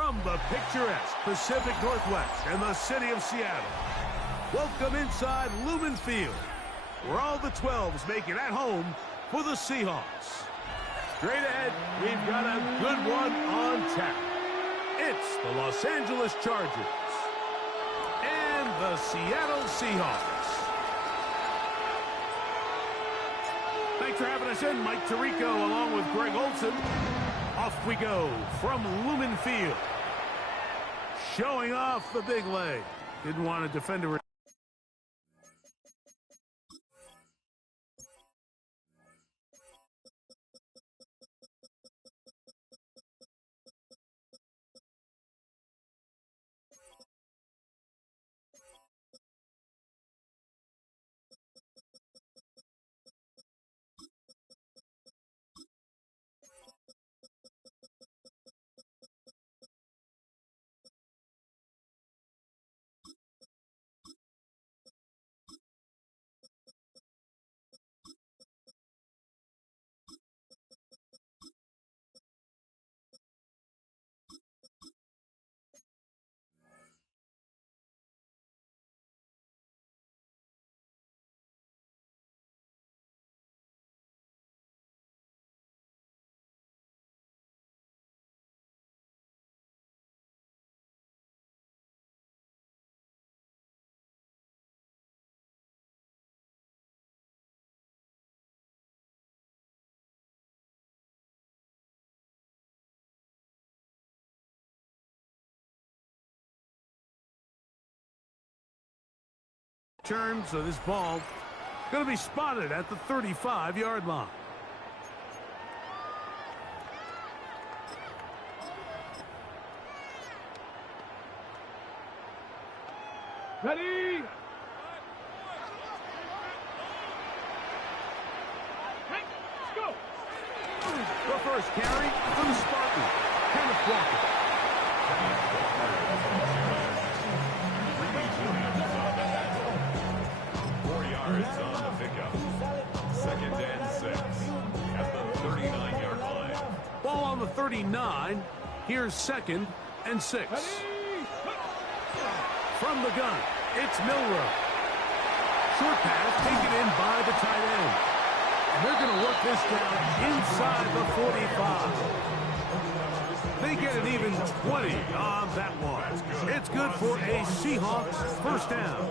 From the picturesque Pacific Northwest and the city of Seattle, welcome inside Lumen Field, where all the 12s make it at home for the Seahawks. Straight ahead, we've got a good one on tap. It's the Los Angeles Chargers and the Seattle Seahawks. Thanks for having us in, Mike Tirico, along with Greg Olson. Off we go from Lumen Field. Showing off the big leg. Didn't want to defend a... So this ball going to be spotted at the 35-yard line. Ready? Hey, let's go. The first carry for the Spartan. Kenneth Walker. 4 yards on the pickup. 2nd and 6 at the 39-yard line. Ball on the 39. Here's 2nd and 6. From the gun, it's Milrow. Short pass taken in by the tight end. And they're going to work this down inside the 45. They get an even 20 on that one. It's good for a Seahawks first down.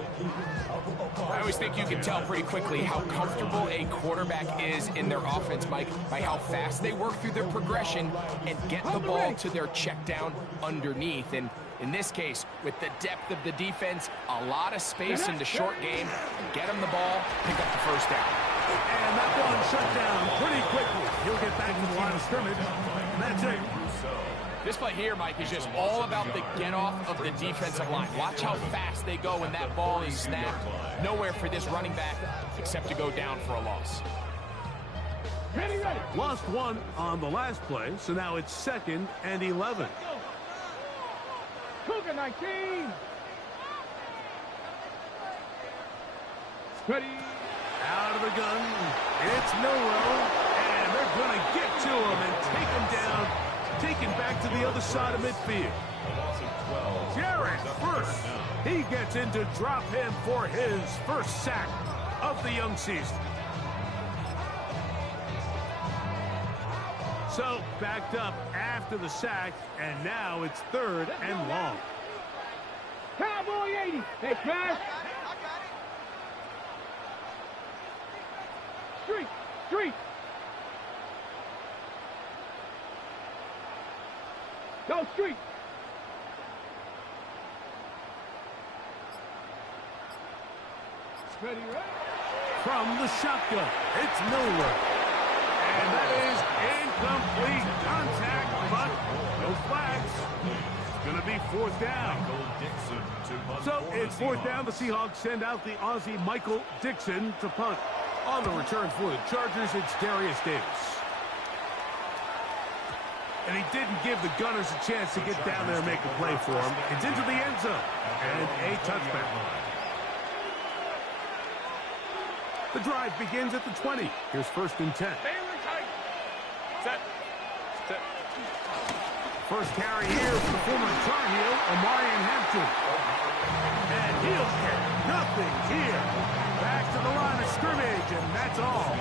I always think you can tell pretty quickly how comfortable a quarterback is in their offense, Mike, by how fast they work through their progression and get the ball to their check down underneath. And in this case, with the depth of the defense, a lot of space in the short game, get them the ball, pick up the first down. And that one shut down pretty quickly. He'll get back to the line of scrimmage. And that's it. This play here, Mike, is just all about the get-off of the defensive line. Watch how fast they go when that ball is snapped. Nowhere for this running back except to go down for a loss. Ready. Lost one on the last play, so now it's 2nd and 11. Cougar 19. Ready. Out of the gun, it's Milrow, and they're going to get to him and take him down, taken back to the other side of midfield. Jared first. He gets in to drop him for his first sack of the young season. So, backed up after the sack, and now it's 3rd and long. Cowboy 80. Hey, Cash. Street. Go, Street. Ready. From the shotgun, it's Milrow. And that is incomplete contact, but no flags. It's going to be 4th down. So it's 4th down. The Seahawks send out the Aussie Michael Dixon to punt. On the return for the Chargers, it's Darius Davis. And he didn't give the Gunners a chance to get down there and make a play for him. It's into the end zone and a touchback. The drive begins at the 20. Here's 1st and 10. Set. First carry here for the former Tar Heel, Omarion Hampton. And he'll get nothing here. Back to the line of scrimmage, and that's all.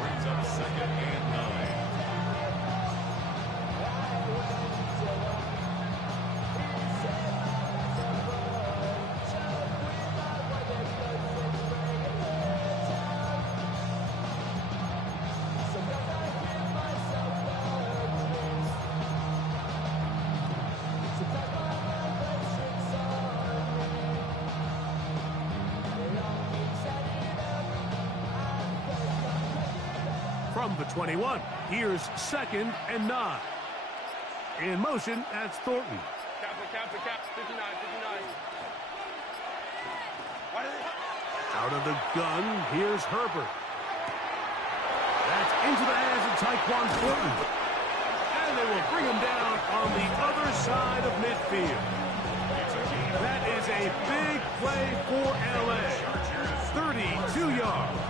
Brings up 2nd and 9. From the 21, here's 2nd and 9. In motion, that's Thornton. Cap, 59, 59. Out of the gun, here's Herbert. That's into the hands of Tyquan Thornton. And they will bring him down on the other side of midfield. That is a big play for LA. 32 yards.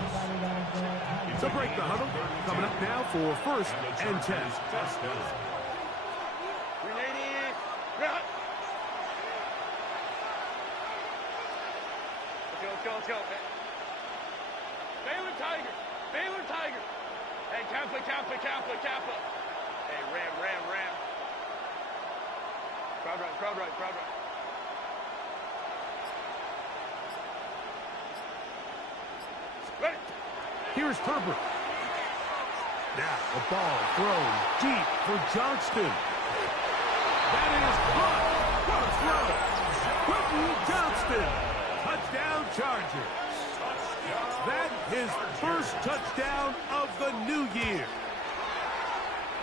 To break the huddle, coming up now for 1st and 10. Let's go. Baylor Tiger. Hey, Kappa. Hey, Ram. Crowd right. Ready. Here's Herbert. Now a ball thrown deep for Johnston. That is caught. What a throw. Quentin Johnston. Touchdown Chargers. That his first touchdown of the new year.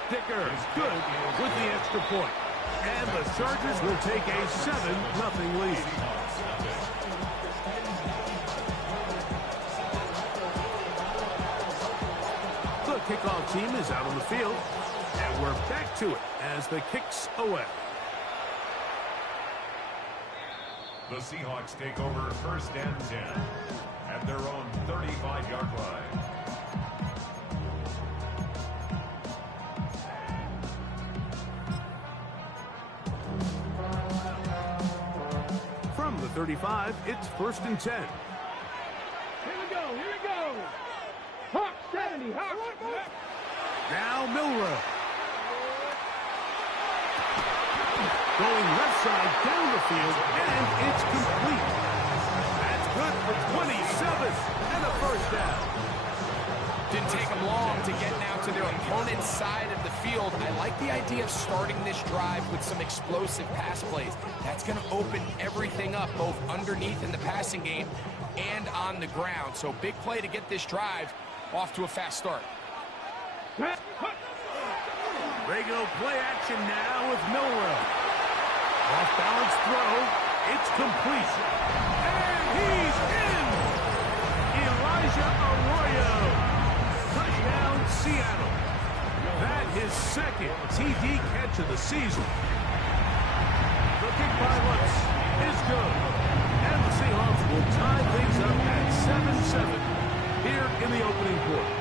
Dicker is good with the extra point. And the Chargers will take a 7-0 lead. The kickoff team is out on the field. And we're back to it as the kick's away. The Seahawks take over 1st and 10 at their own 35-yard line. From the 35, it's 1st and 10. Here we go. Hawk 70, Hawk. Now Milrow. Going left side down the field, and it's complete. That's good for 27 and a 1st down. Didn't take them long to get now to their opponent's side of the field. I like the idea of starting this drive with some explosive pass plays. That's going to open everything up, both underneath in the passing game and on the ground. So big play to get this drive off to a fast start. Regular play action now with Milrow. Off-balance throw. It's complete. And he's in! Elijah Arroyo. Touchdown, Seattle. That his 2nd TD catch of the season. The kick by Lutz is good. And the Seahawks will tie things up at 7-7 here in the opening quarter.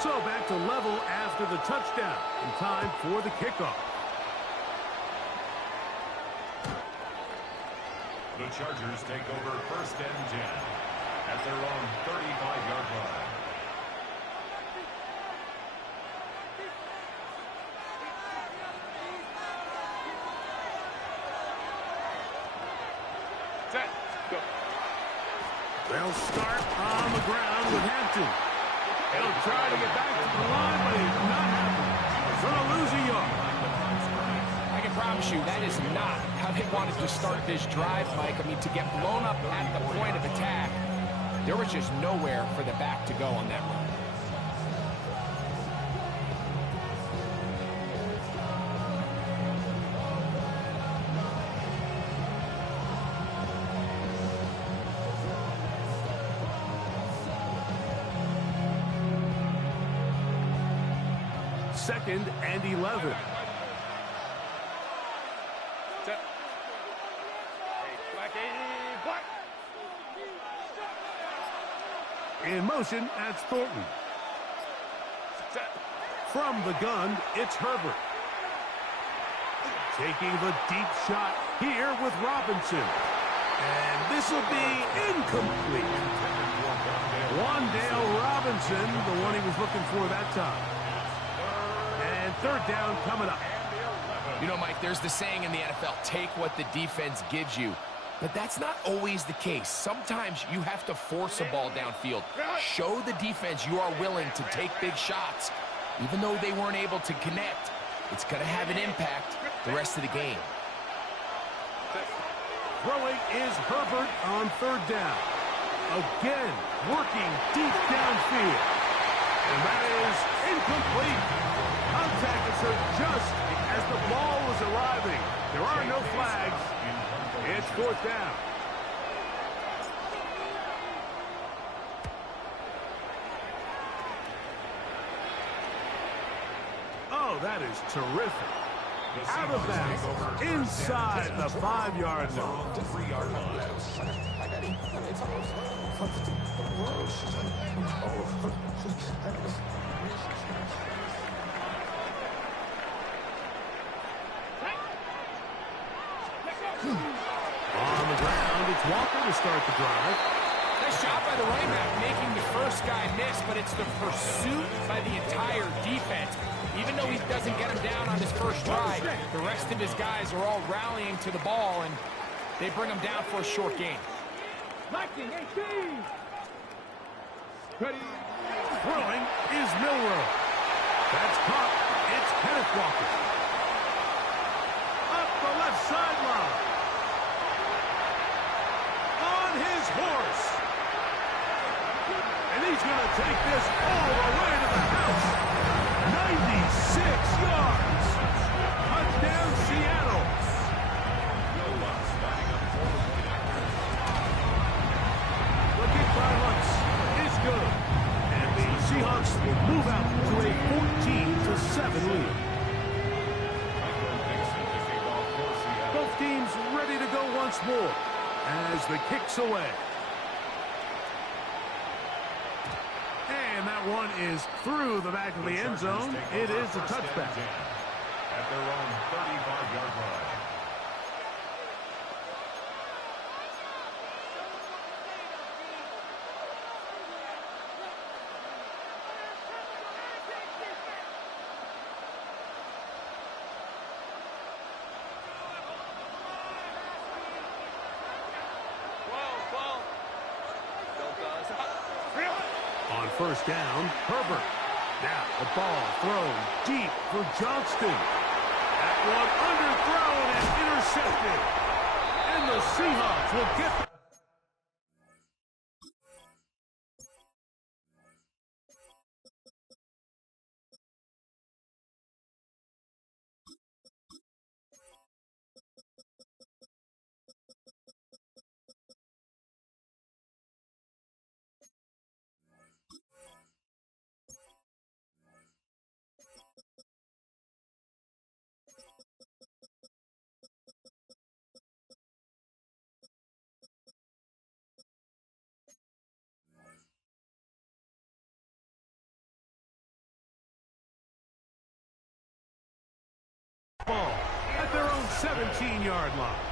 So back to level after the touchdown. In time for the kickoff. The Chargers take over 1st and 10 at their own 35-yard line. Set. Go. They'll start on the ground with Hampton. He'll try to get back to the line, but he's not happening. Going to lose a yard. I can promise you that is not how they wanted to start this drive, Mike. I mean, to get blown up at the point of attack, there was just nowhere for the back to go on that run. Second and 11. Set. Hey, black 80, black. In motion, that's Thornton. Set. From the gun, it's Herbert. Taking the deep shot here with Robinson. And this will be incomplete. Wandale Robinson, the one he was looking for that time. And third down coming up. You know, Mike, there's the saying in the NFL, take what the defense gives you. But that's not always the case. Sometimes you have to force a ball downfield. Show the defense you are willing to take big shots. Even though they weren't able to connect, it's going to have an impact the rest of the game. Throwing is Herbert on third down. Again, working deep downfield. And that is incomplete. Contact occurred just as the ball was arriving. There are no flags. It's fourth down. Oh, that is terrific. Out of bounds, inside the 5-yard line. 3-yard line. On the ground, it's Walker to start the drive. Nice job by the running back making the first guy miss, but it's the pursuit by the entire defense. Even though he doesn't get him down on his first try, the rest of his guys are all rallying to the ball, and they bring him down for a short gain. 19, 18. Ready. Throwing is Milroe. That's caught. It's Kenneth Walker. Up the left sideline. On his horse. And he's going to take this all the way to the house. 96 yards. Touchdown, Seattle. The kick by Lutz is good. And the Seahawks will move out to a 14-7 lead. Both teams ready to go once more as the kick's away. And that one is through the back of the end zone. It is a touchback. At their own 35-yard line. On first down, Herbert. Now the ball thrown deep for Johnston. That one underthrown and intercepted. And the Seahawks will get the ball at their own 17-yard line.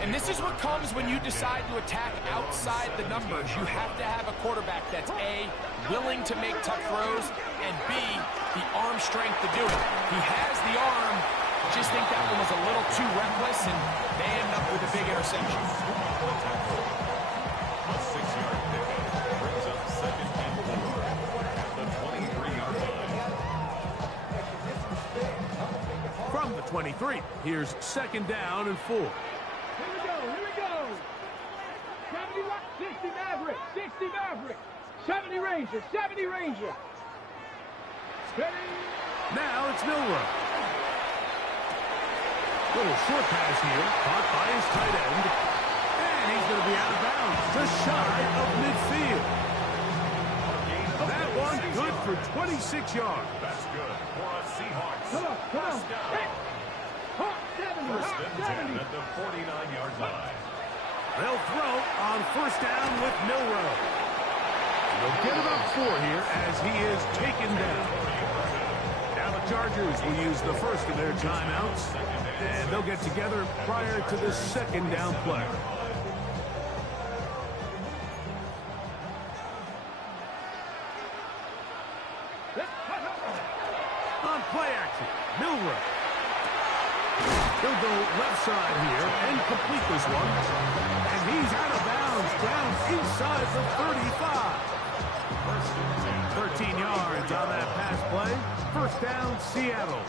And this is what comes when you decide to attack outside the numbers. You have to have a quarterback that's A, willing to make tough throws, and B, the arm strength to do it. He has the arm, just think that one was a little too reckless, and they end up with a big interception. A 6-yard pickup brings up second and 4 at the 23-yard line. From the 23, here's second down and 4. Here we go, here we go. 60 Maverick, 60 Maverick. 70 Ranger, 70 Ranger. Steady. Now it's Milroe. Little short pass here, caught by his tight end. And he's going to be out of bounds, just shy of midfield. That one good for 26 yards. That's good for a Seahawks. Come on, come on. Hey. Hawk 70, First Hawk and 10 70. at the 49-yard line. They'll throw on first down with Milroe. They'll get about 4 here as he is taken down. Now the Chargers will use the first of their timeouts, and they'll get together prior to the second down play. On play action, Milroe. He'll go left side here and complete this one. And he's out of bounds, down inside the 35. 13 yards on that pass play. First down, Seattle.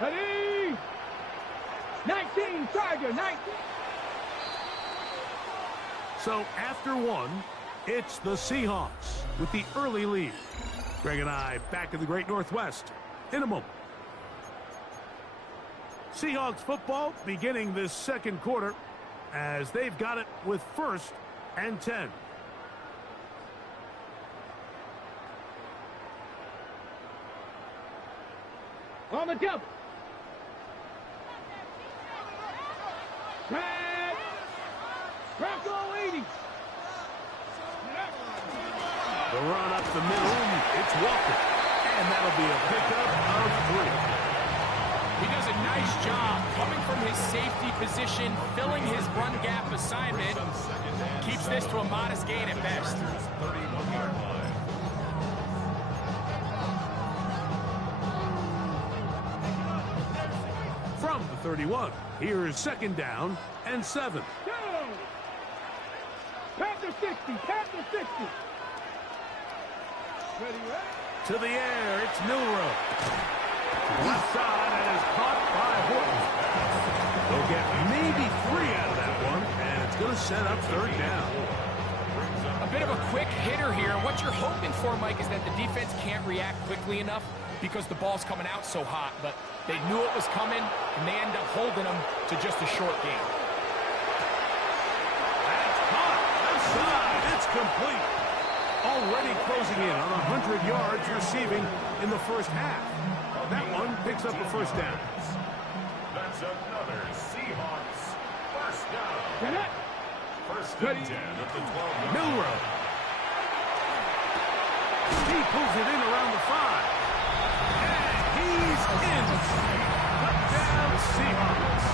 Ready? 19, Charger, 19. So after one, it's the Seahawks with the early lead. Greg and I back in the Great Northwest in a moment. Seahawks football beginning this second quarter as they've got it with 1st and 10. On the double. Tag. Bronco 80. The run up the middle. It's Walker. And that'll be a pickup of 3. He does a nice job coming from his safety position, filling his run gap assignment. Keeps this to a modest gain at best. 31-yard line. From the 31, here's second down and 7. Go. Panther 60, Panther 60. Ready, ready? To the air, it's Milroe. Left side and is caught by Horton. They'll get maybe 3 out of that one, and it's going to set up third down. A bit of a quick hitter here. What you're hoping for, Mike, is that the defense can't react quickly enough because the ball's coming out so hot. But they knew it was coming, and they end up holding them to just a short game. That's caught. Left side. It's complete. Already closing in on 100 yards receiving in the first half. That one picks up a first down. That's another Seahawks first down. Get it. First and 10 at the 12-yard. Milroe. He pulls it in around the 5. And he's in. Touchdown Seahawks.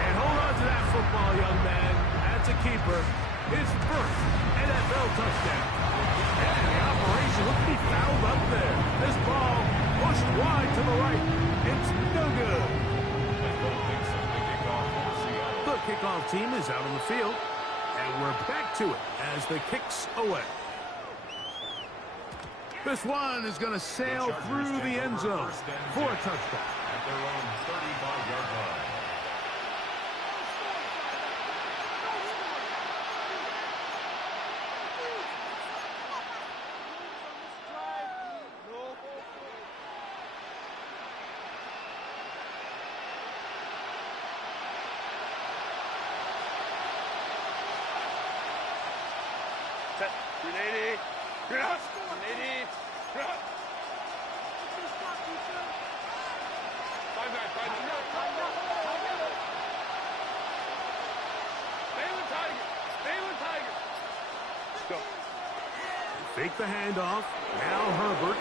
And hold on to that football, young man. That's a keeper. His first NFL touchdown. And the operation looked to be fouled up there. This ball pushed wide to the right. It's no good. The kickoff team is out on the field. And we're back to it as the kick's away. This one is going to sail through the end zone for a touchdown. At their own 35-yard line. Fake the handoff. Now Herbert.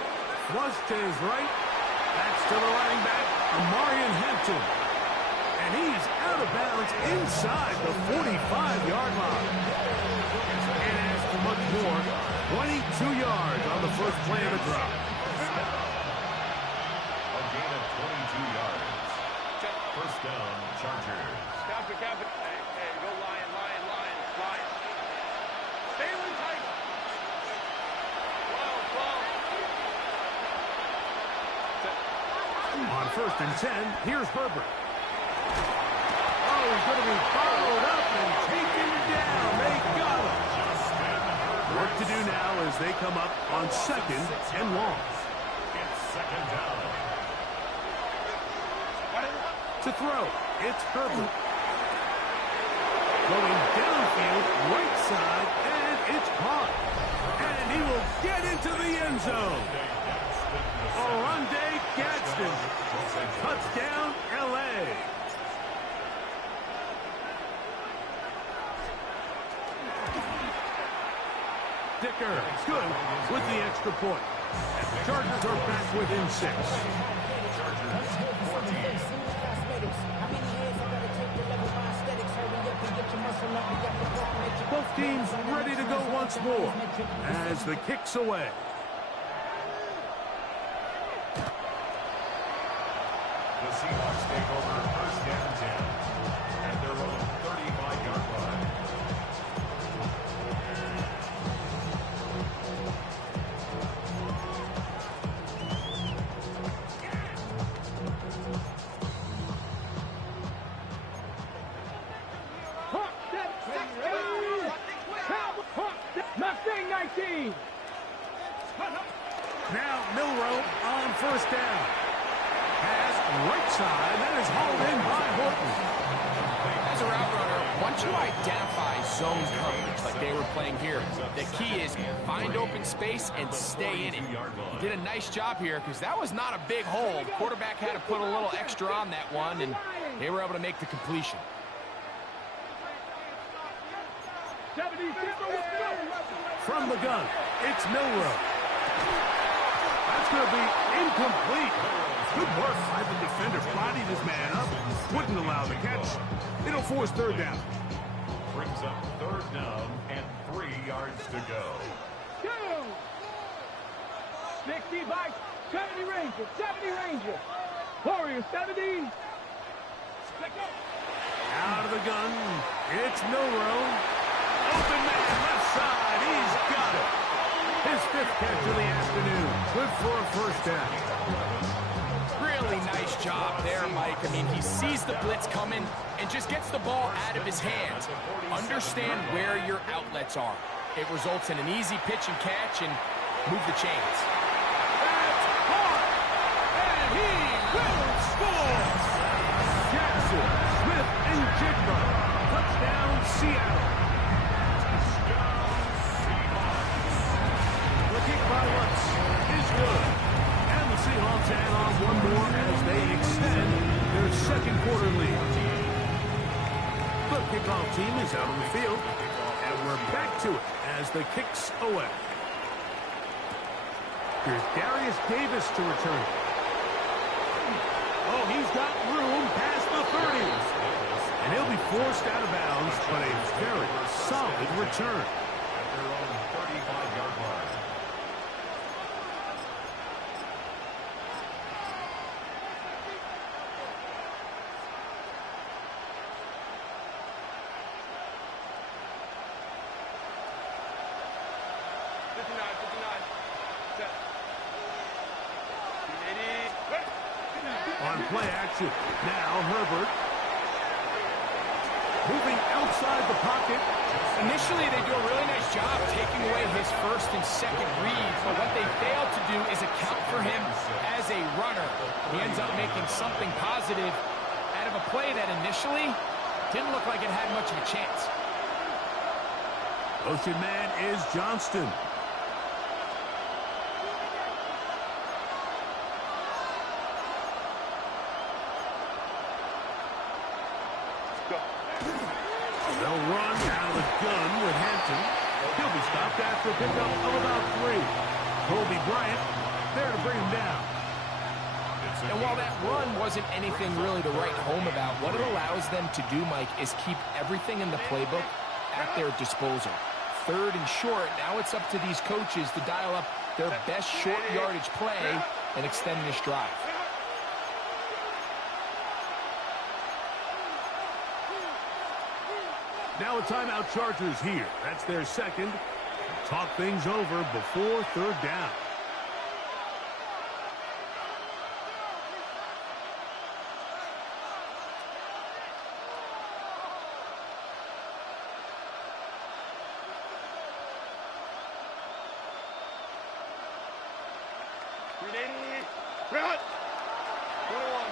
Flush to his right. That's to the running back, Amarian Hampton. And he's out of bounds inside the 45-yard line. And as for much more, 22 yards on the first play of the drop. A gain of 22 yards. First down, Chargers. Cap it. Hey, go Lion. Stay with tight. On first and 10, here's Herbert. Oh, he's going to be followed up and taken down. They got him. Work to do now as they come up on second and long. It's second down. To throw, it's Herbert. Going downfield, right side, and it's caught. And he will get into the end zone. Oronde Gadsden. Touchdown, L.A. Dicker, good with the extra point. Chargers are back within 6. Both teams ready to go once more as the kick's away. The Seahawks take over first and 10 at their own 35-yard line. Mustang 19. Now Milroe on first down. Pass right side. That is hauled in by Horton. As a route runner, once you identify zone coverage like they were playing here, the key is find open space and stay in it. Did a nice job here because that was not a big hole. Quarterback had to put a little extra on that one, and they were able to make the completion. From the gun, it's Milroe. That's going to be incomplete. Good work by the defender. Bodied his man up. Wouldn't allow the catch. It'll force third down. Brings up third down and 3 yards to go. 65, 70 Ranger, 70 Ranger. Warriors 70. Out of the gun, it's Milroe. Open man, left side. He's got it. His 5th catch of the afternoon. Good for a first down. Really nice job there, Mike. I mean, he sees the blitz coming and just gets the ball out of his hands. Understand where your outlets are. It results in an easy pitch and catch and move the chains. That's hard. And he will score. Jackson, Smith, and Jigba. Touchdown, Seattle. The kick by Lutz is good. And the Seahawks add on one more as they extend their second quarter lead. The kickoff team is out on the field, and we're back to it as the kick's away. Here's Darius Davis to return. Oh, he's got room past the 30. And he'll be forced out of bounds, but a very solid return. At their own 35-yard line. On play action. Now Herbert. Moving outside the pocket. Initially, they do a really nice job taking away his first and second reads, but what they fail to do is account for him as a runner. He ends up making something positive out of a play that initially didn't look like it had much of a chance. Ocean man is Johnston. They'll run out of the gun with Hampton. He'll be stopped after a pickup of about 3. Kobe Bryant there to bring him down. And while that run wasn't anything really to write home about, what it allows them to do, Mike, is keep everything in the playbook at their disposal. Third and short, now it's up to these coaches to dial up their best short yardage play and extend this drive. Now a timeout Chargers here. That's their second. Talk things over before third down. Run! 21.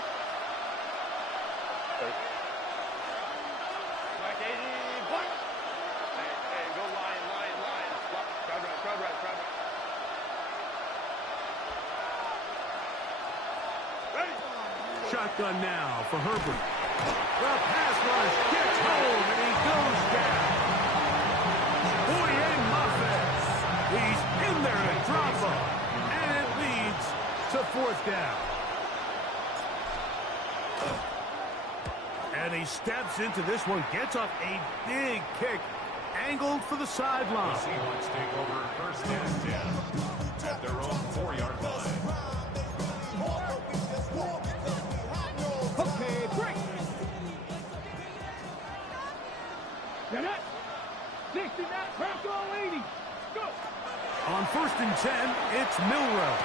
Black 80, black. Hey, go line. Crowd right. shotgun now for Herbert. The pass rush gets home, and he goes down. Boye Muffet. He's in there to drop him, and it leads to fourth down. And he steps into this one, gets up a big kick, angled for the sideline. The Seahawks take over first and 10 at their own 4-yard line. Okay, break. Get it. 60, now crack all 80. Go. On first and 10, it's Milrow.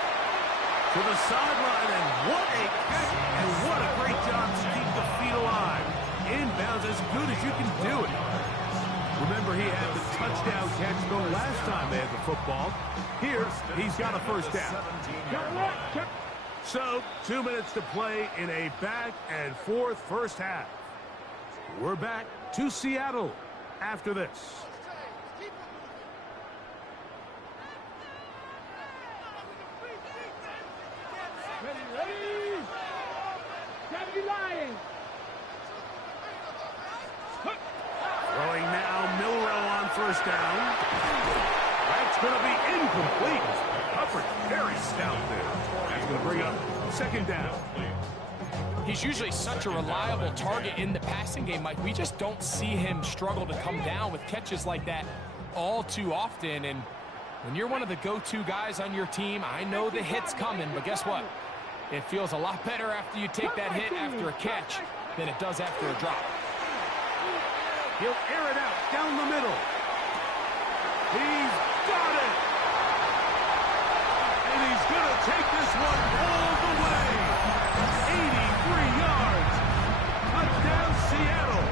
To the sideline, and what a catch, and what a great job to keep the feet alive. Inbounds as good as you can do it. Remember, he had the touchdown catch the last time they had the football. Here, he's got a first down. So, 2 minutes to play in a back-and-forth first half. We're back to Seattle after this. Ready. 70 Lions. Throwing now, Milrow on first down. That's going to be incomplete. Upper very stout there. That's going to bring up second down. He's usually such a reliable target in the passing game, Mike. We just don't see him struggle to come down with catches like that all too often. And when you're one of the go-to guys on your team, I know the hit's coming, but guess what? It feels a lot better after you take that hit after a catch than it does after a drop. He'll air it out down the middle. He's got it. And he's going to take this one all the way. 83 yards. Touchdown, Seattle.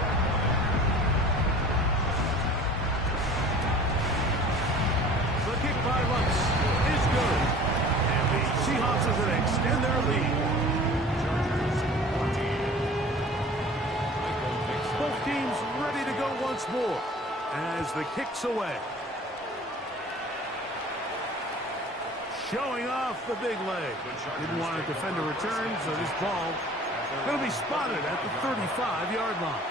The kick by Lutz is good. And the Seahawks are going to extend their lead. Both teams ready to go once more as the kick's away. Showing off the big leg. Didn't want to defend a return, so this ball going to be spotted at the 35-yard line.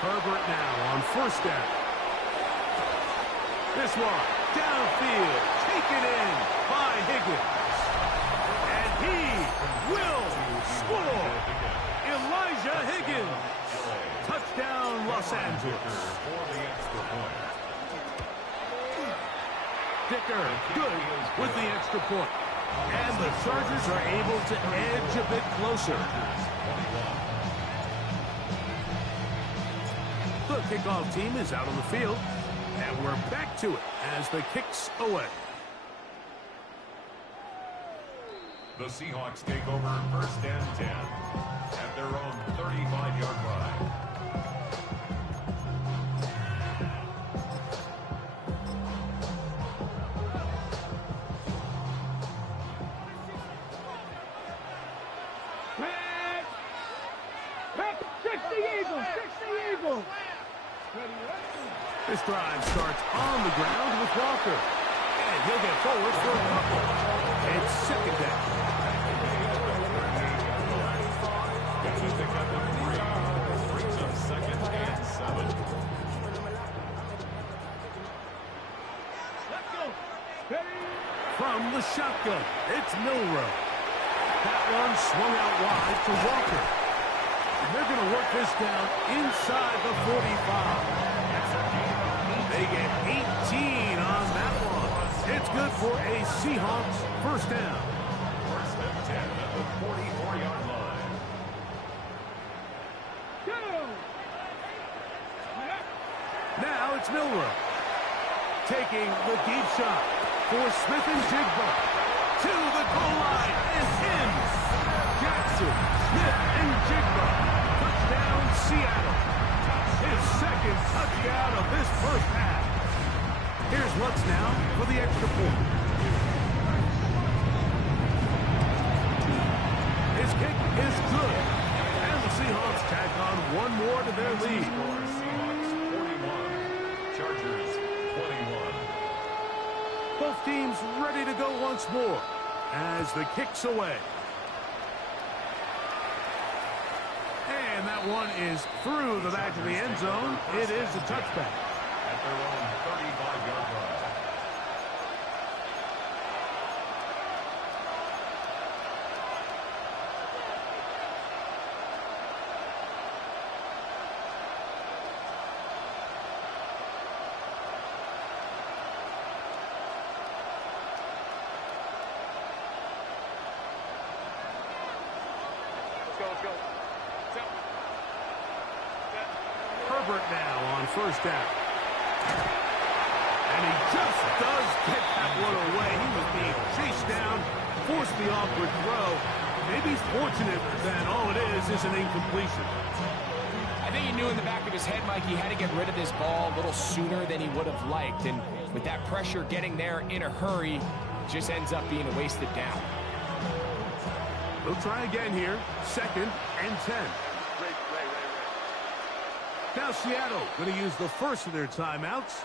Herbert now on first down. This one downfield, taken in by Higgins. And he will score. Elijah Higgins. Touchdown, Los Angeles. Dicker, good with the extra point. And the Chargers are able to edge a bit closer. The kickoff team is out on the field, and we're back to it as the kick's away. The Seahawks take over first and 10 at their own 35-yard line. This drive starts on the ground with Walker. And he'll get forward for a couple. It's second down. Brings up second and 7. From the shotgun, it's Milrow. That one swung out wide to Walker. And they're going to work this down inside the 45. They get 18 on that one. It's good for a Seahawks first down. First and 10 at the 44-yard line. Now it's Milrow. Taking the deep shot for Smith and Jigba. To the goal line and in. Jackson, Smith, and Jigba. Touchdown, Seattle. His second touchdown of this first half. Here's Lutz now for the extra point. His kick is good. And the Seahawks tack on one more to their lead. Seahawks 41, Chargers 21. Both teams ready to go once more as the kick's away. And that one is through the back of the end zone. It is a touchback. At their own 35-yard line. Herbert now on first down. And he just does get that one away. He was being chased down, forced the awkward throw. Maybe he's fortunate that all it is an incompletion. I think he knew in the back of his head, Mike, he had to get rid of this ball a little sooner than he would have liked. And with that pressure getting there in a hurry, it just ends up being a wasted down. They'll try again here. 2nd and 10. Now Seattle going to use the first of their timeouts,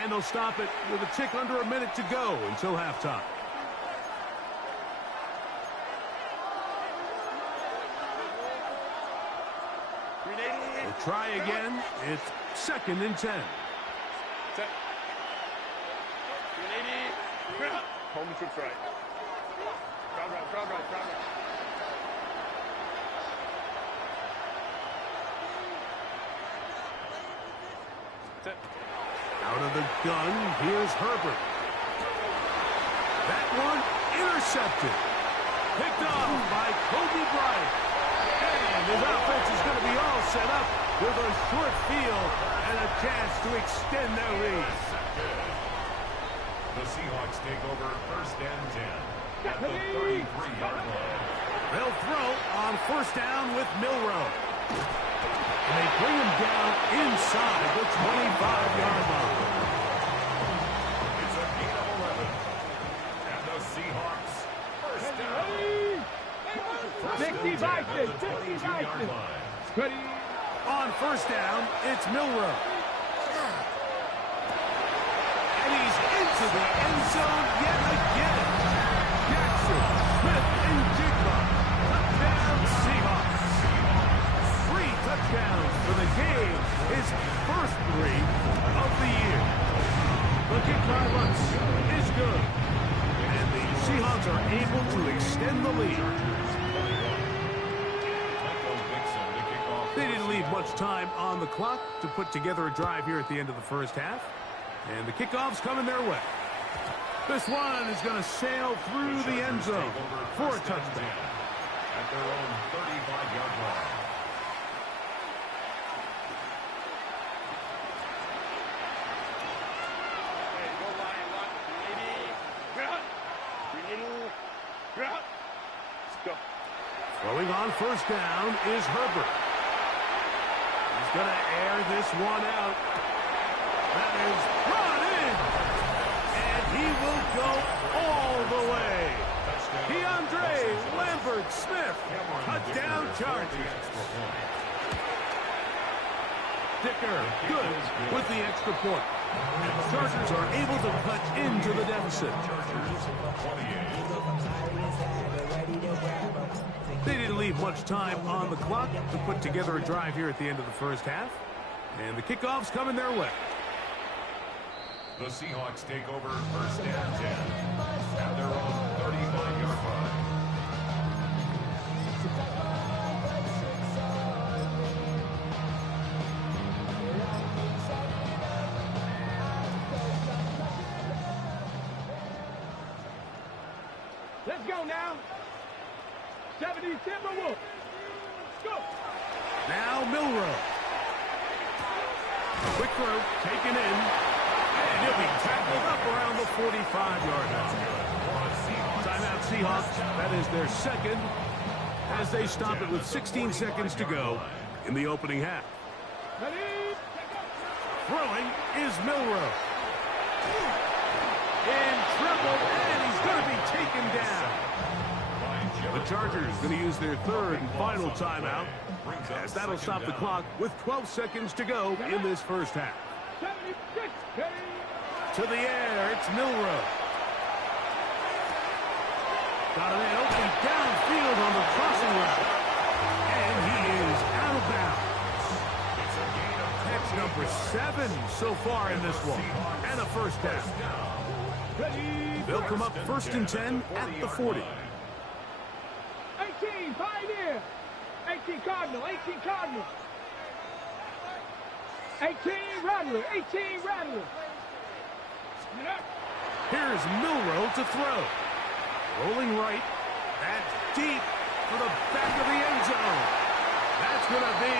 and they'll stop it with a tick under a minute to go until halftime. They'll try again. It's 2nd and 10. Home trips right. Crowd right. Out of the gun, here's Herbert. That one intercepted. Picked off by Kobe Bryant. And his offense is going to be all set up with a short field and a chance to extend their lead. The Seahawks take over 1st and 10 at the 33-yard line. They'll throw on first down with Milroe. And they bring him down inside the 25-yard line. It's a gain of 11. And the Seahawks 1st down. 60 Vikings, 60 Vikings. Ready. On first down, it's Milroe. And he's into the end zone yet again. Jackson, Smith, and Jigba. Touchdown, Seahawks. 3 touchdowns for the game. His first 3 of the year. The kick by Lutz is good. And the Seahawks are able to extend the lead. They didn't leave much time on the clock to put together a drive here at the end of the first half. And the kickoff's coming their way. This one is going to sail through the end zone for a touchdown. At their own 35-yard line. Throwing on first down is Herbert. He's going to air this one out. That is brought in. And he will go all the way. DeAndre Lambert-Smith. Touchdown Chargers. Dicker good with the extra point. And the Chargers are able to cut into the deficit. They didn't leave much time on the clock to put together a drive here at the end of the first half. And the kickoff's coming their way. The Seahawks take over 1st and 10 at their own 35-yard line. Let's go now. 70 Timberwolves. Go. Now Milroe. Quick throw, taken in. And he'll be tackled up around the 45-yard line. Timeout Seahawks. That is their second as they stop it with 16 seconds to go in the opening half. Ready? Throwing is Milroe. In trouble, and he's going to be taken down. The Chargers going to use their third and final timeout, as that'll stop the clock with 12 seconds to go in this first half. 76. To the air, it's Milroe. Got a man open downfield on the crossing route. And he is out of bounds. Catch number 7 so far in this one. And a first down. They'll come up 1st and 10 at the 40. 18, Pioneer. 18, Cardinal. 18, Cardinal. 18, Rattler. 18, Rattler. Here's Milroe to throw. Rolling right. That's deep for the back of the end zone. That's going to be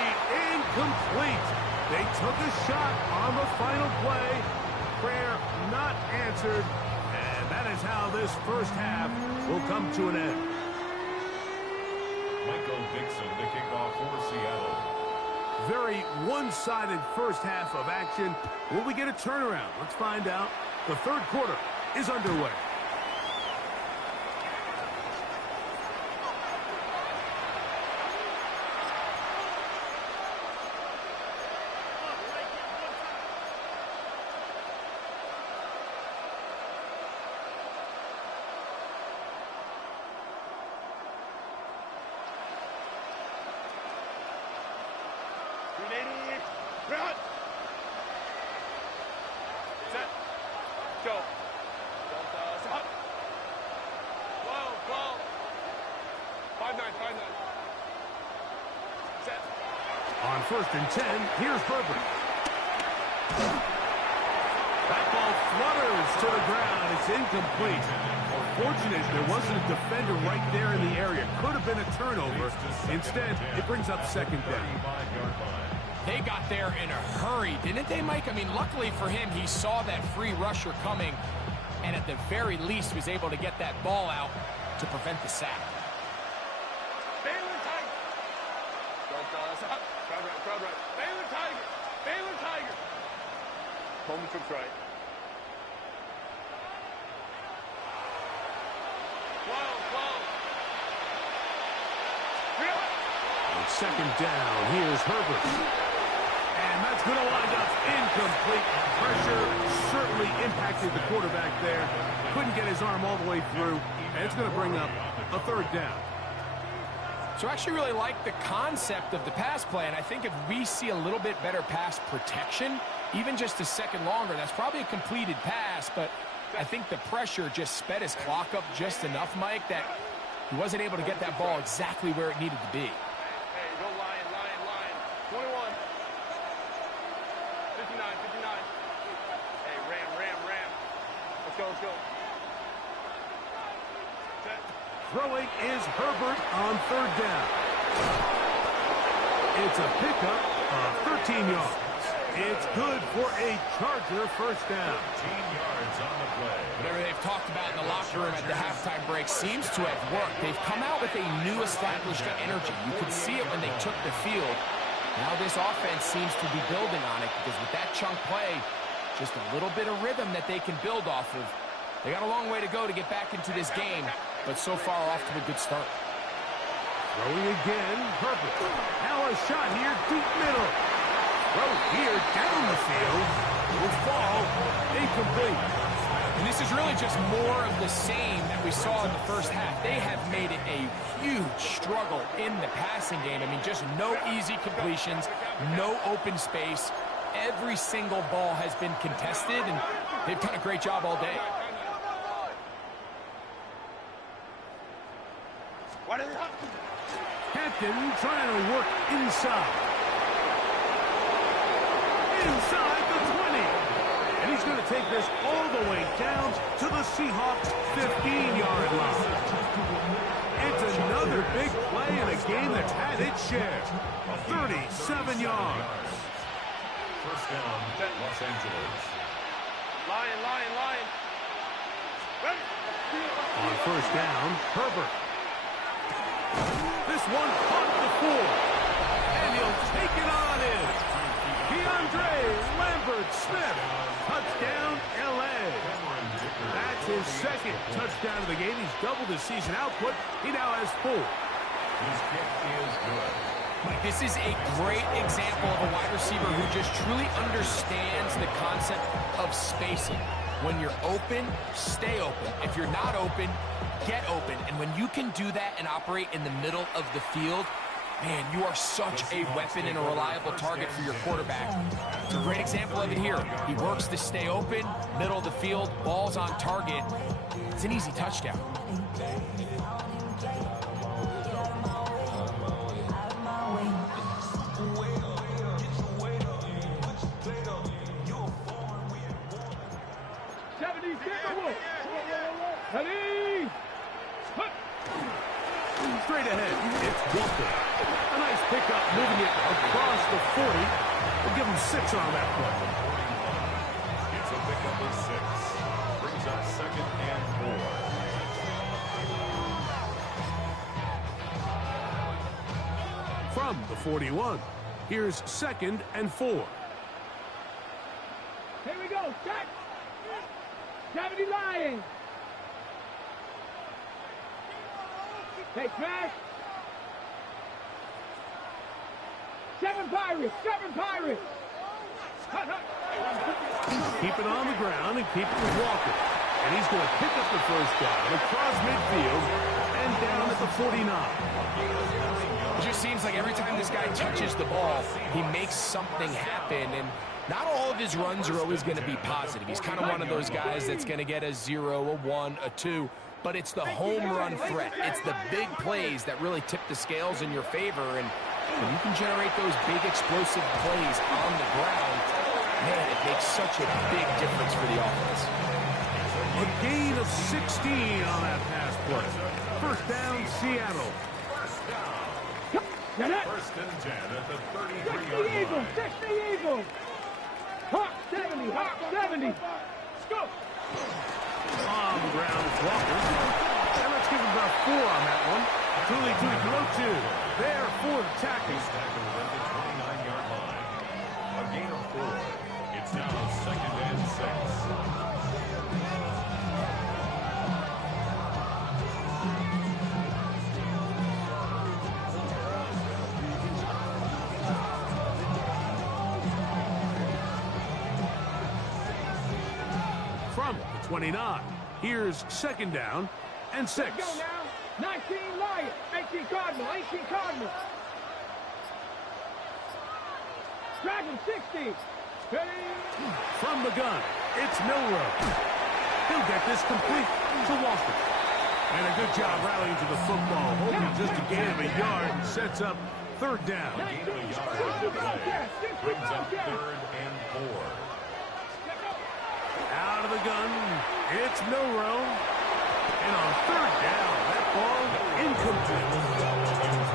incomplete. They took a shot on the final play. Prayer not answered. And that is how this first half will come to an end. Michael Dixon, the kickoff for Seattle. Very one-sided first half of action. Will we get a turnaround? Let's find out. The third quarter is underway. Run. Set. Go. Stop. Whoa. 5-9. Set. On 1st and 10, here's Herbert. That ball flutters to the ground. It's incomplete. Fortunate there wasn't a defender right there in the area. Could have been a turnover. Instead, it brings up 2nd down. They got there in a hurry, didn't they, Mike? I mean, luckily for him, he saw that free rusher coming and at the very least was able to get that ball out to prevent the sack. Baylor Tiger. Stop. Crowd right. Baylor Tiger. Home trips right. Whoa. On 2nd down, here's Herbert. And that's going to wind up incomplete. Pressure certainly impacted the quarterback there. Couldn't get his arm all the way through. And it's going to bring up a 3rd down. So I actually really like the concept of the pass play, and I think if we see a little bit better pass protection, even just a second longer, that's probably a completed pass, but I think the pressure just sped his clock up just enough, Mike, that he wasn't able to get that ball exactly where it needed to be. Hey, go Lion. 21. 59. Hey, ram. Let's go. Set. Throwing is Herbert on 3rd down. It's a pickup of 13 yards. It's good for a Charger first down. 13 yards on the play. Whatever they've talked about in the locker room at the halftime break seems to have worked. They've come out with a new established energy. You could see it when they took the field. Now this offense seems to be building on it because with that chunk play, just a little bit of rhythm that they can build off of. They got a long way to go to get back into this game, but so far off to a good start. Throwing again, Herbert. Now a shot here, deep middle. Throw here, down the field. Will fall, incomplete. And this is really just more of the same that we saw in the first half. They have made it a huge struggle in the passing game. I mean, just no easy completions, no open space. Every single ball has been contested, and they've done a great job all day. Captain trying to work inside. Inside the 20. And he's going to take this all the way down to the Seahawks' 15-yard line. It's another big play in a game that's had its share. 37 yards. First down, Los Angeles. Lion. Ready. On 1st down, Herbert. This one caught the 4. And he'll take it on in. DeAndre Lambert-Smith. Touchdown, L.A. That's his second touchdown of the game. He's doubled his season output. He now has 4. His kick is good. This is a great example of a wide receiver who just truly understands the concept of spacing. When you're open, stay open. If you're not open, get open. And when you can do that and operate in the middle of the field, man, you are such a weapon and a reliable target for your quarterback. It's a great example of it here. He works to stay open, middle of the field, ball's on target. It's an easy touchdown. Straight ahead, it's Walker. A nice pickup, moving it across the 40. We'll give him 6 on that play. It's a pickup of 6. Brings up 2nd and 4. From the 41, here's 2nd and 4. Here we go. Set. 70 Lions. Take smash. 7 Pirates. 7 Pirates. Hut, hut. Keep it on the ground and keep it with Walker. And he's going to pick up the first down across midfield and down at the 49. It just seems like every time this guy touches the ball, he makes something happen. And not all of his runs are always going to be positive. He's kind of one of those guys that's going to get a 0, a 1, a 2. But it's the home run threat. It's the big plays that really tip the scales in your favor. And when you can generate those big explosive plays on the ground, man, it makes such a big difference for the offense. A gain of 16 on that pass play. First down, Seattle. First and 10 at the 33-yard line. 60 Eagles. Hawk 70. Hawk 70. Let's go. On the ground, it's Walker. And let's give him about 4 on that one. Truly to throw to. There for the tackle. Tackle at the 29-yard line. A gain of 4. It's now 2nd and 6. From the 29, here's 2nd down and 6. Let's go now. 19 Lions. 18 Cardinal. 18 Cardinal. Dragon 60. Ready. From the gun, it's Milrow. He'll get this complete to Walker. And a good job rallying to the football, holding just a gain of a yard and sets up 3rd down. gain of a yard on the play. Brings up 3rd and 4. Out of the gun, it's Milrow. And on 3rd down, that ball incomplete.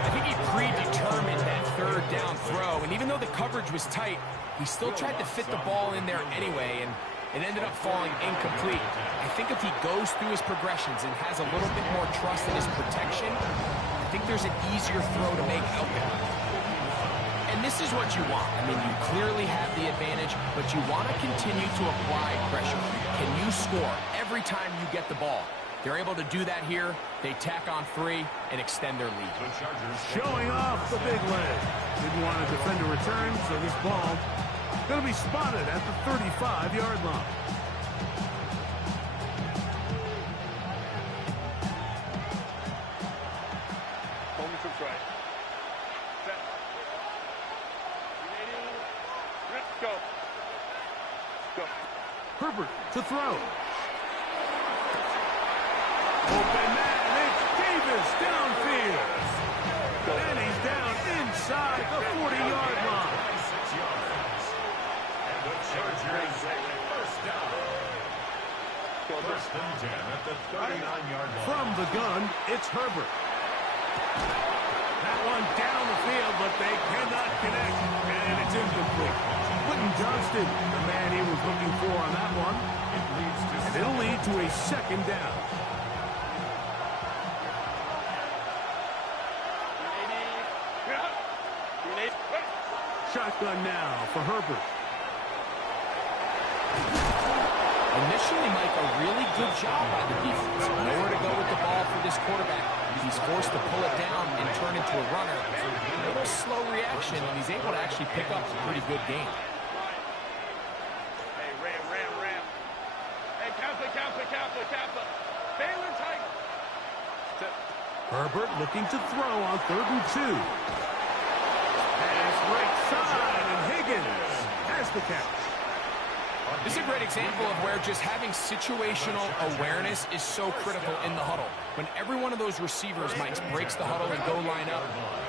I think he predetermined that 3rd down throw, and even though the coverage was tight, he still tried to fit the ball in there anyway, and it ended up falling incomplete. I think if he goes through his progressions and has a little bit more trust in his protection, I think there's an easier throw to make out there. And this is what you want. I mean, you clearly have the advantage, but you want to continue to apply pressure. Can you score every time you get the ball? They're able to do that here. They tack on 3 and extend their lead. The Chargers Showing off the big leg. Didn't want to defend a return, so this ball going to be spotted at the 35-yard line. Moment to try. Set. Let's go. Go. Herbert to throw. Open man, it's Davis downfield. And he's down inside the 40-yard line. 6 yards. And the Chargers first down. First and 10 at the 39-yard line. From the gun, it's Herbert. That one down the field, but they cannot connect. And it's incomplete. Quentin Johnston, the man he was looking for on that one. And it'll lead to a 2nd down. shotgun now for Herbert. Initially, Mike, a really good job by the defense. Nowhere to go with the ball for this quarterback. He's forced to pull it down and turn into a runner. A little slow reaction, and he's able to actually pick up a pretty good game. Hey, Ram. Hey, Kappa. Baylor tight. Herbert looking to throw on 3rd and 2. Pass right side, and Higgins has the catch. This is a great example of where just having situational awareness is so critical in the huddle. When every one of those receivers, Mike, breaks the huddle and go line up,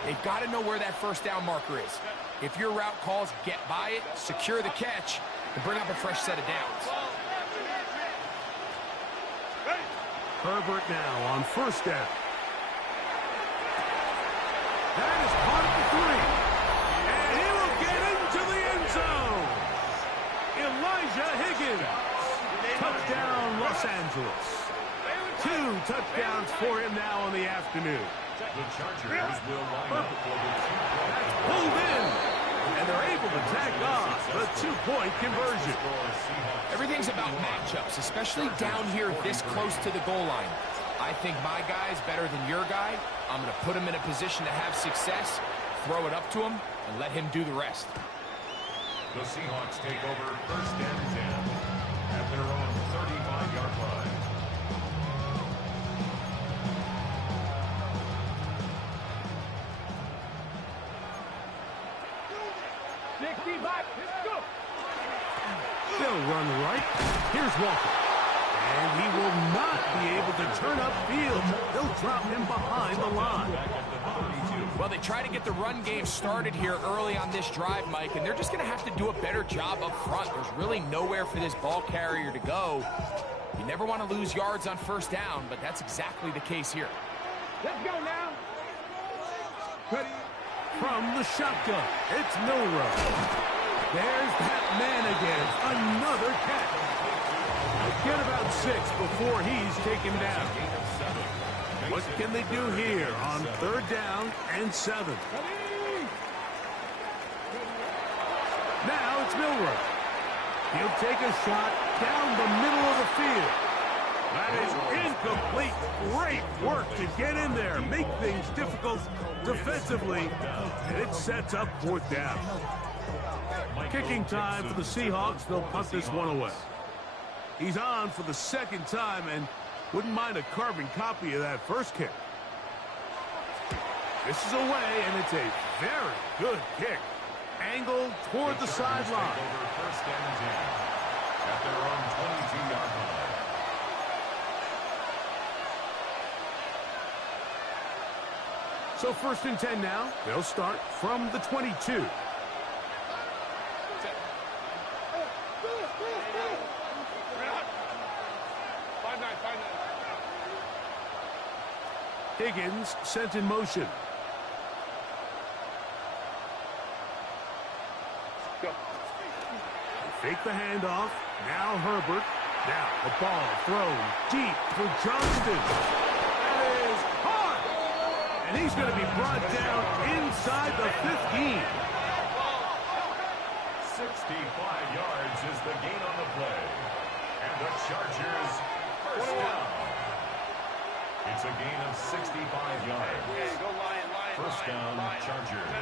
they've got to know where that first down marker is. If your route calls, get by it, secure the catch, and bring up a fresh set of downs. Herbert now on 1st down. That is caught at the 3. And he will get into the end zone. Elijah Higgins. Touchdown, Los Angeles. 2 touchdowns for him now in the afternoon. The Chargers will line up for the 2-point. That's pulled in. And they're able to tack off the 2-point conversion. Everything's about matchups, especially down here this close to the goal line. I think my guy's better than your guy. I'm going to put him in a position to have success, throw it up to him, and let him do the rest. The Seahawks take over 1st and 10 at their own 35-yard line. They'll run right. Here's Walker. And he will not be able to turn upfield. They'll drop him behind the line. Well, they try to get the run game started here early on this drive, Mike, and they're just going to have to do a better job up front. There's really nowhere for this ball carrier to go. You never want to lose yards on 1st down, but that's exactly the case here. Let's go now. Ready? From the shotgun, it's Milrow. There's that man again. Another catch. Get about 6 before he's taken down. What can they do here on 3rd down and 7? Now it's Milrow. He'll take a shot down the middle of the field. That is incomplete. Great work to get in there, make things difficult defensively, and it sets up 4th down. Kicking time for the Seahawks. They'll punt this one away. He's on for the 2nd time and wouldn't mind a carbon copy of that first kick. This is away, and it's a very good kick. Angled toward the sideline. Over 1st and 10 at their own 22-yard line. So 1st and 10 now. They'll start from the 22. Higgins sent in motion. Go. Fake the handoff. Now Herbert. Now the ball thrown deep for Johnston. That is hard. And he's going to be brought down inside the 15. 65 yards is the gain on the play. And the Chargers 1st down. It's a gain of 65 yards. Go Lion, 1st down, Chargers.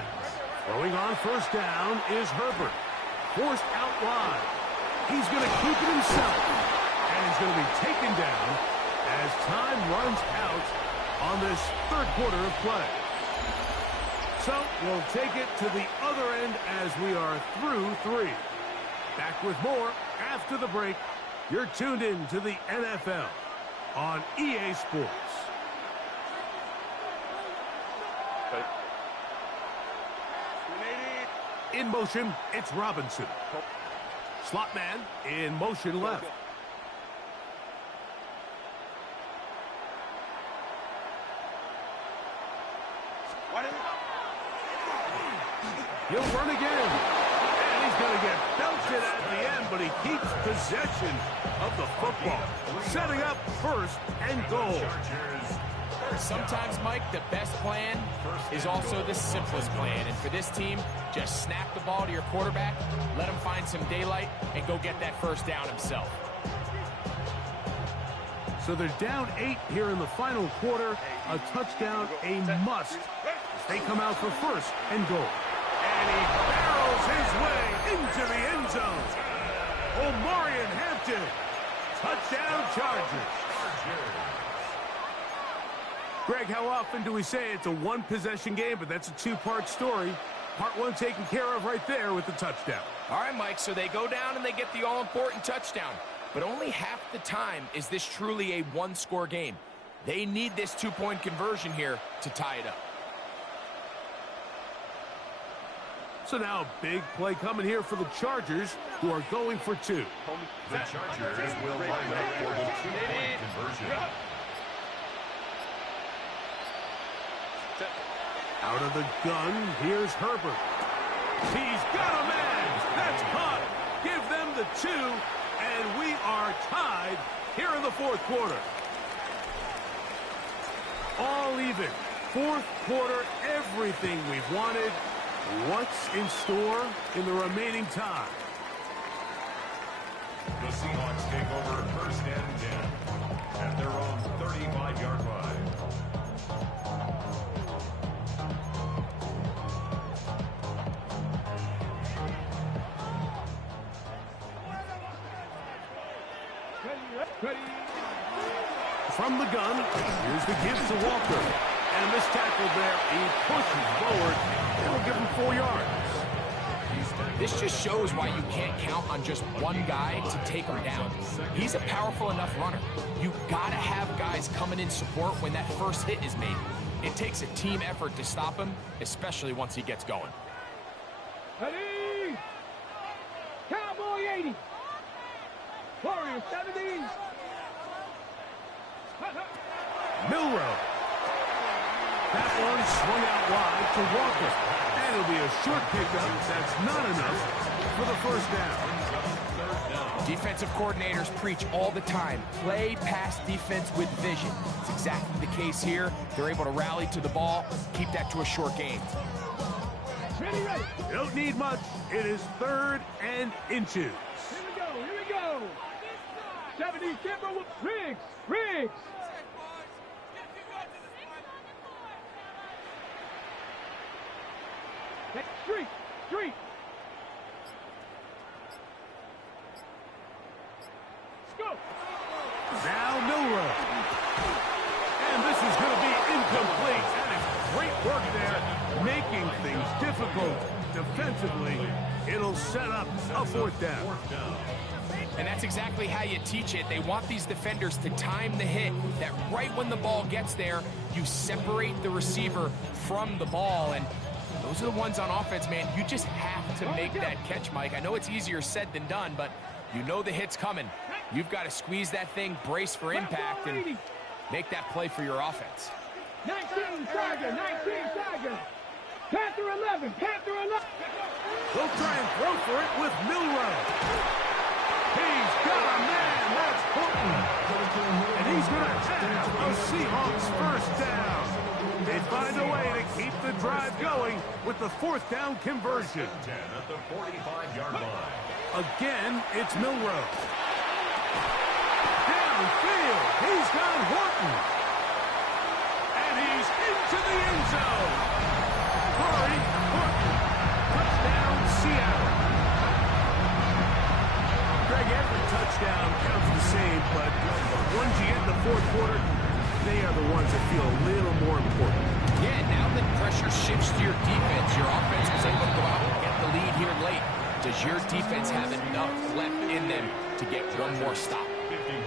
Throwing on 1st down is Herbert. Forced out wide. He's going to keep it himself. And he's going to be taken down as time runs out on this 3rd quarter of play. So we'll take it to the other end as we are through 3. Back with more after the break. You're tuned in to the NFL on EA Sports. In motion, it's Robinson. Slot man in motion left. He'll run again. And he's going to get belted at the end, but he keeps possession of the football. Setting up 1st and goal. Sometimes, Mike, the best plan is also the simplest plan. And for this team, just snap the ball to your quarterback, let him find some daylight, and go get that first down himself. So they're down 8 here in the final quarter. A touchdown, a must. They come out for first and goal. And he barrels his way into the end zone. Omarion Hampton. Touchdown, Chargers. Greg, how often do we say it's a one-possession game, but that's a two-part story? Part one taken care of right there with the touchdown. All right, Mike, so they go down and they get the all-important touchdown. But only half the time is this truly a one-score game. They need this two-point conversion here to tie it up. So now a big play coming here for the Chargers, who are going for 2. The Chargers will line up for the two-point conversion. Out of the gun, here's Herbert. He's got a man. That's caught. Give them the 2, and we are tied here in the fourth quarter. All even. Fourth quarter, everything we've wanted. What's in store in the remaining time? The Seahawks take over first and 10 at their own 35-yard line. From the gun, here's the give to Walker. And this tackle there, he pushes forward. It'll give him 4 yards. This just shows why you can't count on just one guy to take him down. He's a powerful enough runner. You gotta have guys coming in support when that first hit is made. It takes a team effort to stop him, especially once he gets going. Ready? Cowboy 80. Warrior 70. Milrow. That one swung out wide to Walker. And it'll be a short pickup. That's not enough for the first down. Defensive coordinators preach all the time, play pass defense with vision. It's exactly the case here. They're able to rally to the ball, keep that to a short gain. Ready, ready. You don't need much. It is 3rd and inches. Here we go. 70 Timber with Riggs. Street. Go. Now Milrow. And this is going to be incomplete. And it's great work there, making things difficult defensively. It'll set up a 4th down. And that's exactly how you teach it. They want these defenders to time the hit, that right when the ball gets there, you separate the receiver from the ball. And those are the ones on offense, man. You just have to make that catch, Mike. I know it's easier said than done, but you know the hit's coming. You've got to squeeze that thing, brace for impact, and make that play for your offense. 19 Tiger. Panther 11. They'll try and throw for it with Milrow. He's got a man. That's Horton. And he's going to have a Seahawks first down. They find a way to keep the drive going with the 4th down conversion. 10 at the 45-yard line. Again, it's Milrow. Downfield, he's got Horton. And he's into the end zone. Corey Horton. Touchdown, Seattle. Greg, every touchdown counts the same, but once you get in the fourth quarter, they are the ones that feel a little more important. Yeah, now that pressure shifts to your defense, your offense was able to go out and get the lead here late. Does your defense have enough left in them to get one more stop? 51.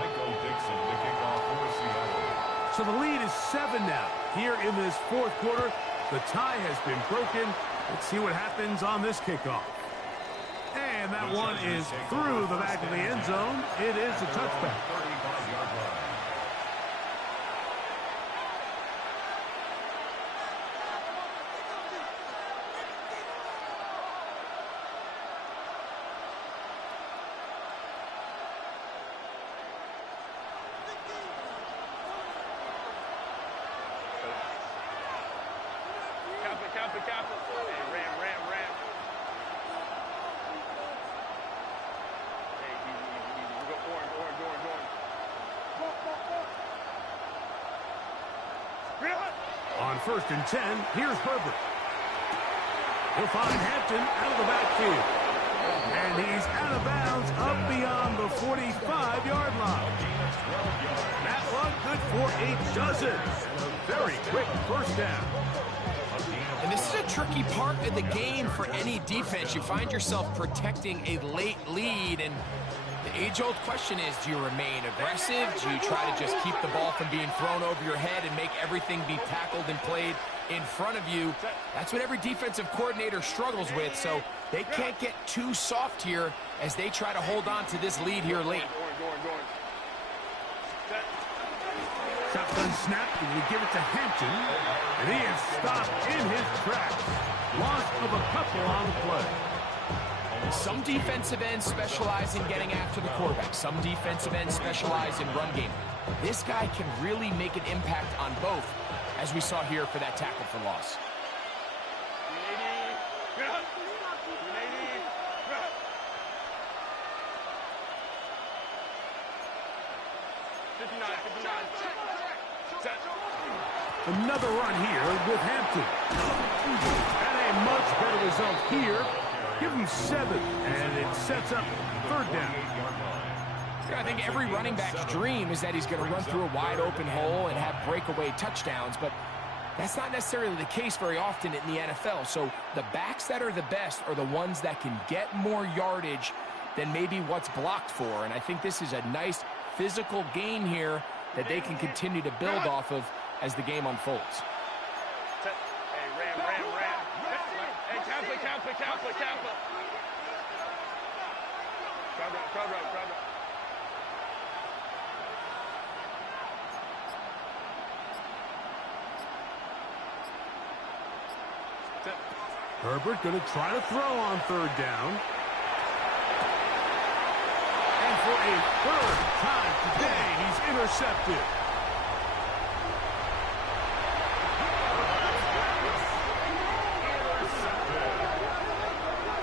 Michael Dixon to kick off for Seattle. So the lead is 7 now. Here in this fourth quarter, the tie has been broken. Let's see what happens on this kickoff. And that one is through the back of the end zone. It is a touchback. 35-yard line. On 1st and 10, here's Herbert. He'll find Hampton out of the backfield. And he's out of bounds up beyond the 45-yard line. That one good for a dozen. And a very quick first down. And this is a tricky part of the game for any defense. You find yourself protecting a late lead, and the age-old question is, do you remain aggressive? Do you try to just keep the ball from being thrown over your head and make everything be tackled and played in front of you? That's what every defensive coordinator struggles with, so they can't get too soft here as they try to hold on to this lead here late. Shotgun snap, and we give it to Hampton, and he is stopped in his tracks. Loss of a couple on the play. Some defensive ends specialize in getting after the quarterback. Some defensive ends specialize in run game. This guy can really make an impact on both, as we saw here for that tackle for loss. Another run here with Hampton. And a much better result here. Give him 7, and it sets up 3rd down. I think every running back's dream is that he's going to run through a wide open hole and have breakaway touchdowns, but that's not necessarily the case very often in the NFL. So the backs that are the best are the ones that can get more yardage than maybe what's blocked for. And I think this is a nice physical gain here that they can continue to build off of as the game unfolds. Herbert going to try to throw on 3rd down. And for a 3rd time today, he's intercepted.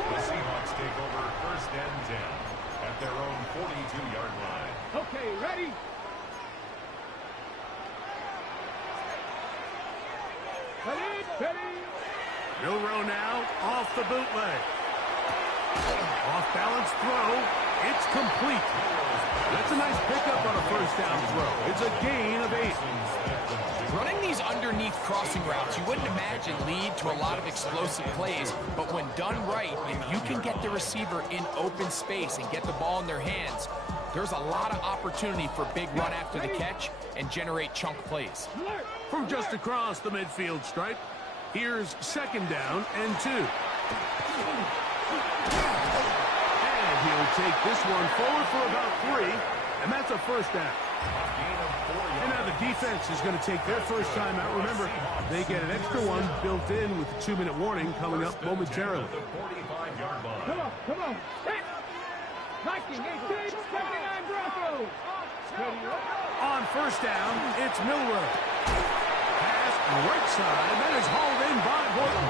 The Seahawks take over 1st and 10 at their own 42-yard line. Okay, ready? Ready? Milroe now off the bootleg. Off-balance throw. It's complete. That's a nice pickup on a 1st down throw. It's a gain of 8. Running these underneath crossing routes, you wouldn't imagine lead to a lot of explosive plays, but when done right, if you can get the receiver in open space and get the ball in their hands, there's a lot of opportunity for big run after the catch and generate chunk plays. From just across the midfield stripe, here's 2nd down and 2. And he'll take this one forward for about 3, and that's a 1st down. And now the defense is going to take their first time out. Remember, they get an extra one built in with the 2-minute warning coming up momentarily. Come on. Hey. 19, 18, 79 Broncos. On 1st down, it's Milroe. Pass right side, that is hauled in by Horton.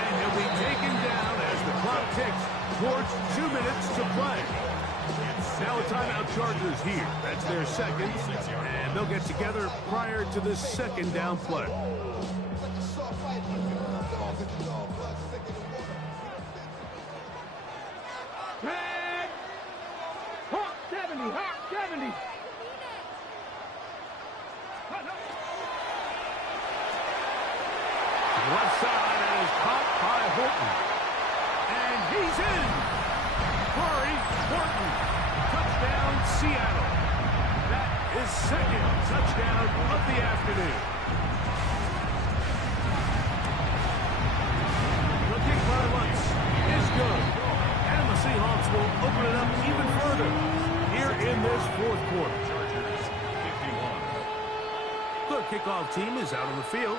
And he'll be taken down as the clock ticks towards 2 minutes to play. Now a timeout Chargers here. That's their 2nd, and they'll get together prior to this 2nd down play. Hawk 70. Left side, and is caught by Horton. And he's in. Corey Horton. Touchdown, Seattle. That is 2nd touchdown of the afternoon. The kick by Lutz is good. And the Seahawks will open it up even further here in this 4th quarter. Chargers 51. The kickoff team is out on the field.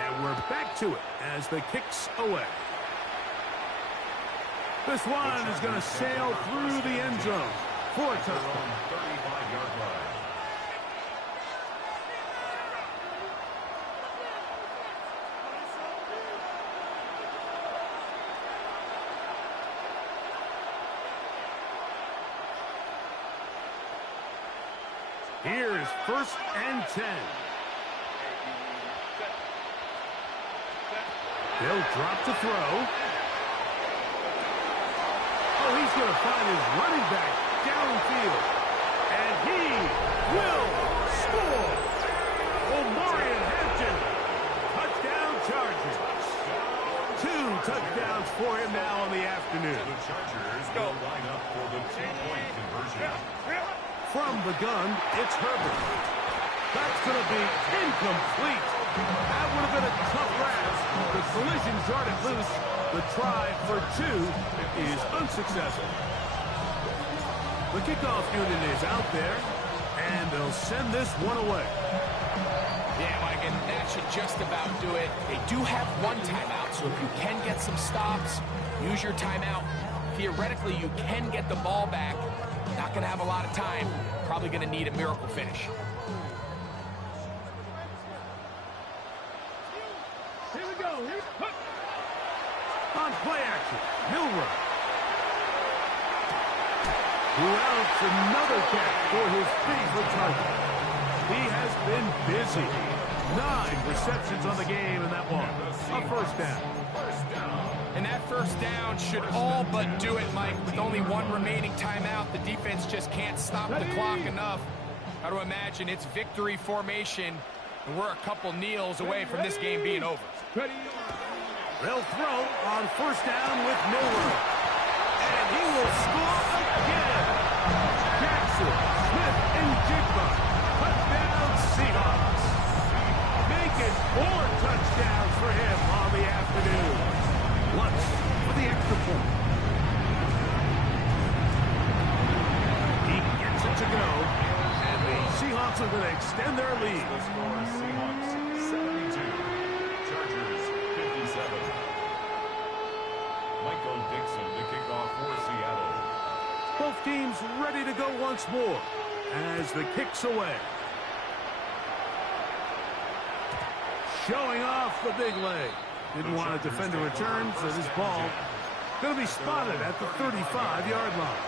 And we're back to it as the kick's away. This one is going to sail through the end zone for a touchdown. 35-yard line. 1st and 10. They'll drop to throw. Oh, he's going to find his running back downfield. And he will score. Omarion Hampton. Touchdown Chargers. 2 touchdowns for him now on the afternoon. The Chargers will line up for the 2-point conversion. From the gun, it's Herbert. That's going to be incomplete. That would have been a tough grab. The collision jarred it loose. The try for 2 is unsuccessful. The kickoff unit is out there, and they'll send this one away. Yeah, Mike, and that should just about do it. They do have 1 timeout, so if you can get some stops, use your timeout. Theoretically, you can get the ball back. Not going to have a lot of time. Probably going to need a miracle finish. Here we go. On play action, Milroe. Who else? Another catch for his favorite target. He has been busy. 9 receptions on the game, and that one, a 1st down. And that 1st down should all but do it, Mike. With only 1 remaining timeout, the defense just can't stop the clock enough. Got to imagine it's victory formation, and we're a couple kneels away from this game being over. They'll throw on 1st down with Milroe. And he will score again. Jackson, Smith, and Jigba. Touchdown Seahawks. Making 4 touchdowns for him on the afternoon. Once for the extra point. He gets it to go. And the Seahawks are going to extend their lead. The score, Seahawks 72. Chargers 57. Michael Dixon to kick off for Seattle. Both teams ready to go once more as the kick's away. Showing off the big leg. Didn't want to defend a return, so this ball going to be spotted at the 35-yard line.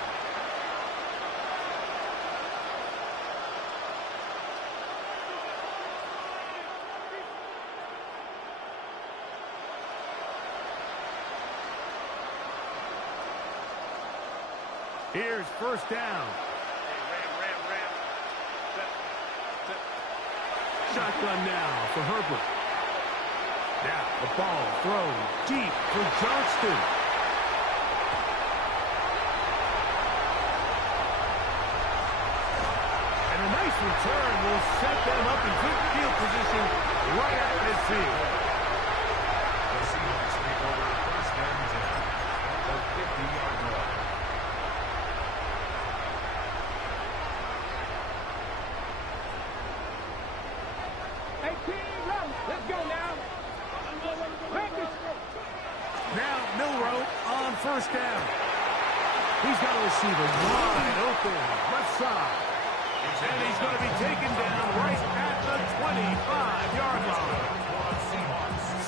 Here's 1st down. Shotgun now for Herbert. Now the ball thrown deep for Johnston. And a nice return will set them up in good field position right at midfield. The Seahawks take over 1st and 10 at the 50-yard line. Let's go now. Now Milroe on 1st down. He's got a receiver wide open, left side. And he's going to be taken down right at the 25-yard line.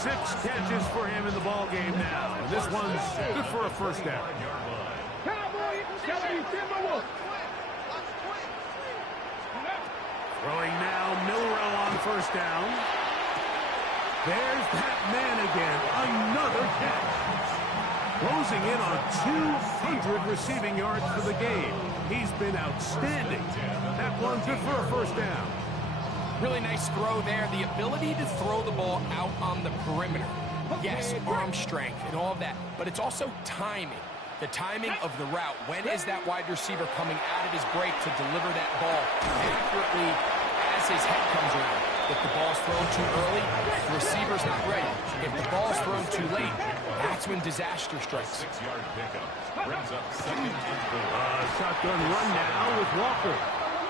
6 catches for him in the ball game now. And this one's good for a 1st down. Cowboy, Timberwolves. Throwing now Milroe on 1st down. There's that man again. Another catch. Closing in on 200 receiving yards for the game. He's been outstanding. That one's good for a 1st down. Really nice throw there. The ability to throw the ball out on the perimeter. Yes, arm strength and all of that, but it's also timing. The timing of the route. When is that wide receiver coming out of his break to deliver that ball accurately as his head comes around? If the ball's thrown too early, the receiver's not ready. If the ball's thrown too late, that's when disaster strikes. 6-yard pickup brings up 2nd and 4. Shotgun run now with Walker.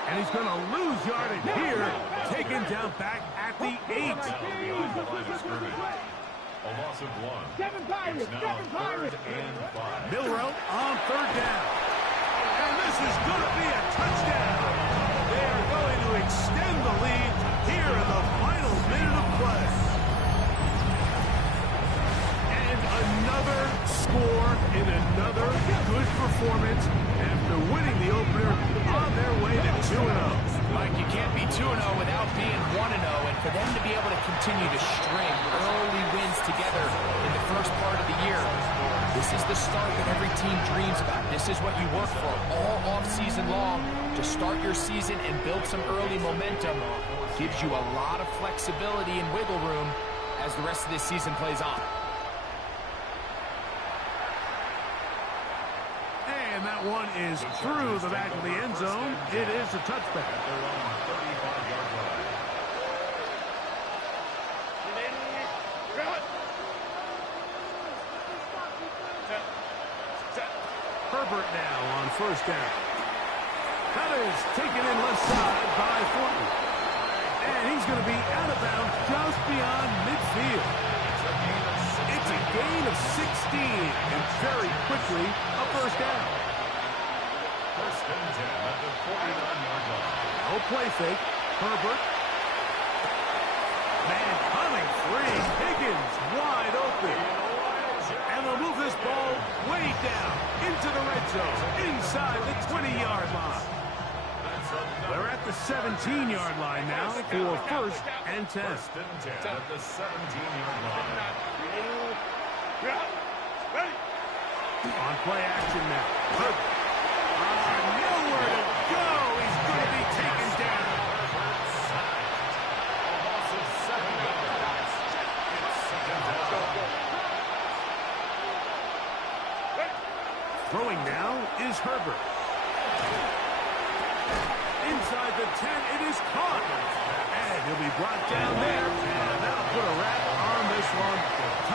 And he's going to lose yardage here. Taken down back at the 8. Beyond the line of scrimmage. A loss of 1. It's now 3rd and 5. Milroe on 3rd down. And this is going to be a touchdown. They are going to extend the lead here in the final minute of play. And another score in another good performance after winning the opener on their way to 2-0. Mike, you can't be 2-0 without being 1-0, and for them to be able to continue to string early wins together in the first part of the year, this is the start that every team dreams about. This is what you work for all off-season long, to start your season and build some early momentum. Gives you a lot of flexibility and wiggle room as the rest of this season plays on. And that one is through the back of the end zone. It is a touchback. Herbert now on first down. That is taken in left side by Thornton. And he's going to be out of bounds just beyond midfield. It's a gain of 16, and very quickly a first down. First and 10 at the 49-yard line. No play fake. Herbert. Man coming free. Higgins wide open. And they'll move this ball way down into the red zone, inside the 20-yard line. They're at the 17-yard line now for first and 10. First and 10 at the 17-yard line. On play action now. Herbert. Nowhere to go. He's going to be taken down. A loss of 7 yards. It's second down. Throwing now is Herbert. Inside the 10, it is caught. And he'll be brought down there. And that'll